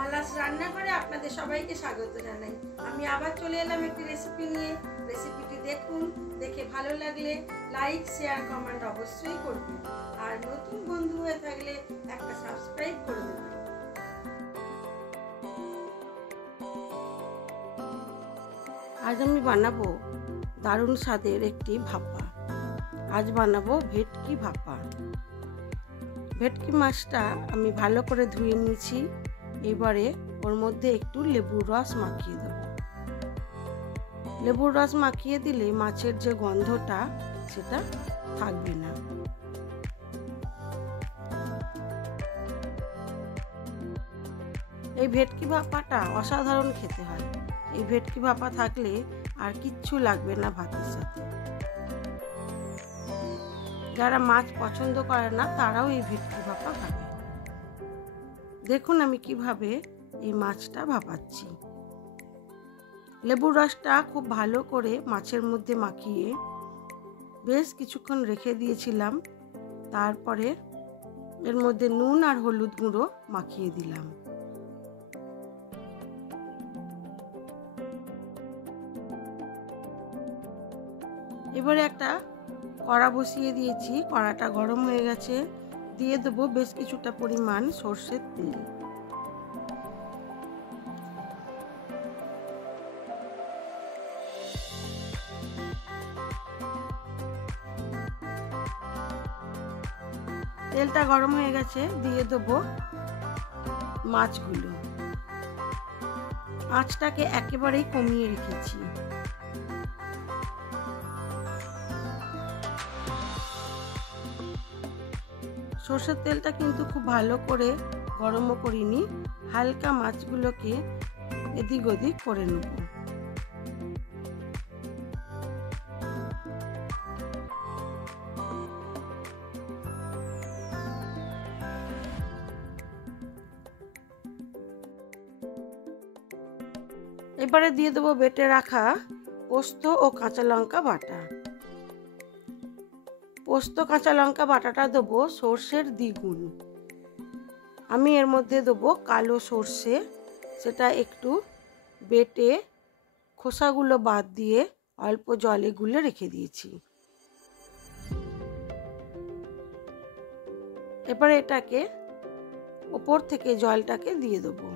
মালাস রান্নাঘরে আপনাদের সবাইকে স্বাগত জানাই। আমি আবার চলে এলাম একটি রেসিপি নিয়ে। রেসিপিটি দেখুন, দেখে ভালো লাগলে লাইক শেয়ার কমেন্ট অবশ্যই করবেন, আর নতুন বন্ধু হয়ে থাকলে একটা সাবস্ক্রাইব করে দেবেন। আজ আমি বানাবো দারুণ স্বাদের একটি ভাপা। আজ বানাবো ভেটকি ভাপা। ভেটকি মাছটা আমি ভালো করে ধুয়ে নিয়েছি। এবারে ওর মধ্যে একটু লেবুর রস মাখিয়ে দেব। লেবুর রস মাখিয়ে দিলে মাছের যে গন্ধটা সেটা থাকবে না। এই ভেটকি ভাপাটা অসাধারণ খেতে হয়। এই ভেটকি ভাপা থাকলে আর কিচ্ছু লাগবে না ভাতের সাথে। যারা মাছ পছন্দ করে না তারাও এই ভেটকি ভাপা খাবে। দেখুন আমি কিভাবে এই মাছটা ভাপাচ্ছি। লেবুর রসটা খুব ভালো করে মাছের মধ্যে মাখিয়ে বেশ কিছুক্ষণ রেখে দিয়েছিলাম। তারপরে এর মধ্যে নুন আর হলুদ গুঁড়ো মাখিয়ে দিলাম। এবারে একটা কড়া বসিয়ে দিয়েছি। কড়াটা গরম হয়ে গেছে। দিয়ে দেবো বেশ কিছুটা পরিমাণ সরষের তেল। তেলটা গরম হয়ে গেছে, দিয়ে দেবো মাছগুলো। আঁচটাকে একেবারেই কমিয়ে রেখেছি। সরষের তেলটা কিন্তু খুব ভালো করে গরমও করিনি, হালকা মাছগুলোকে এদিক ওদিক করে নেব। এবারে দিয়ে দেবো বেটে রাখা পোস্ত ও কাঁচা লঙ্কা বাটা। পোস্ত কাঁচা লঙ্কা বাটাটা দেবো সর্ষের দ্বিগুণ। আমি এর মধ্যে দেবো কালো সর্ষে, সেটা একটু বেটে খোসাগুলো বাদ দিয়ে অল্প জলে গুলে রেখে দিয়েছি। এবারে এটাকে ওপর থেকে জলটাকে দিয়ে দেবো।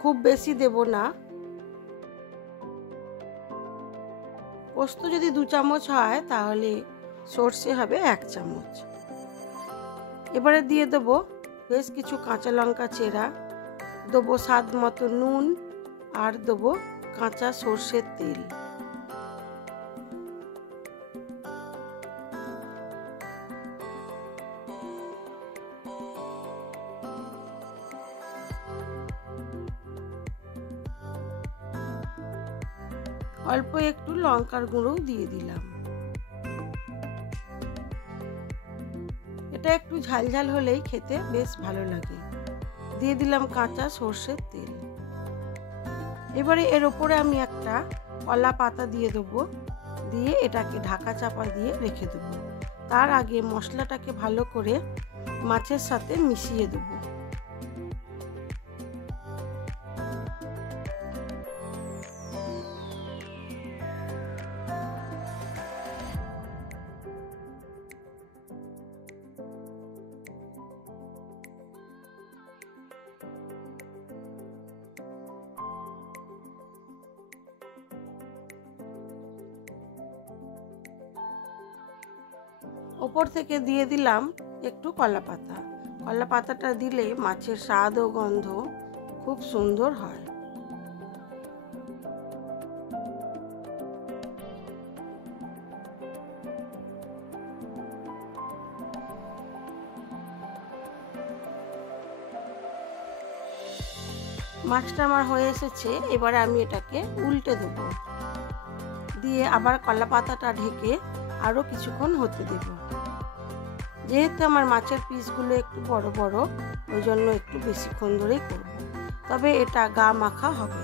খুব বেশি দেব না। পোস্ত যদি 2 চামচ হয় তাহলে সর্ষে হবে 1 চামচ। এবারে দিয়ে দেবো বেশ কিছু কাঁচা লঙ্কা চেরা, দেবো স্বাদ মতো নুন, আর দেবো কাঁচা সর্ষের তেল। অল্প একটু লঙ্কার গুঁড়োও দিয়ে দিলাম। এটা একটু ঝালঝাল হলেই খেতে বেশ ভালো লাগে। দিয়ে দিলাম কাঁচা সর্ষের তেল। এবারে এর ওপরে আমি একটা কলা পাতা দিয়ে দেবো। দিয়ে এটাকে ঢাকা চাপা দিয়ে রেখে দেবো। তার আগে মশলাটাকে ভালো করে মাছের সাথে মিশিয়ে দেবো। ওপর থেকে দিয়ে দিলাম একটু কলা পাতা। কলা পাতাটা দিলে মাছের স্বাদ ও গন্ধ খুব সুন্দর হয়। মাছটা আমার হয়ে এসেছে। এবারে আমি এটাকে উল্টে দেবো। দিয়ে আবার কলা পাতাটা ঢেকে আরও কিছুক্ষণ হতে দেব। যেহেতু আমার মাছের পিসগুলো একটু বড় বড়, ওই জন্য একটু বেশিক্ষণ ধরেই করব। তবে এটা গা মাখা হবে।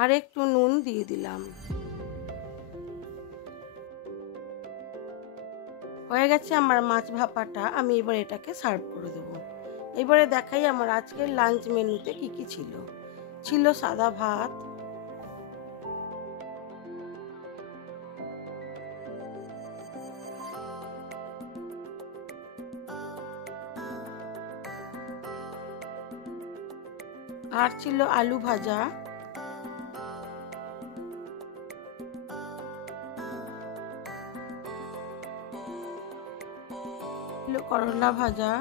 আর একটু নুন দিয়ে দিলাম। হয়ে গেছে আমার মাছ ভাপাটা। আমি এবার এটাকে সার্ভ করে দেবো। এবারে দেখাই আমার আজকের লাঞ্চ মেনুতে কি কি ছিল। ছিল সাদা ভাত, আর ছিল আলু ভাজা, ছিল করলা ভাজা,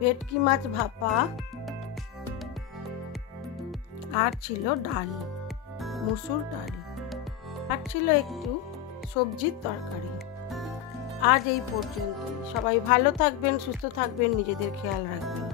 ভেটকি মাছ ভাপা, আর ছিল ডাল, মসুর ডাল, আর ছিল একটু সবজির তরকারি। আজ এই পর্যন্ত। সবাই ভালো থাকবেন, সুস্থ থাকবেন, নিজেদের খেয়াল রাখবেন।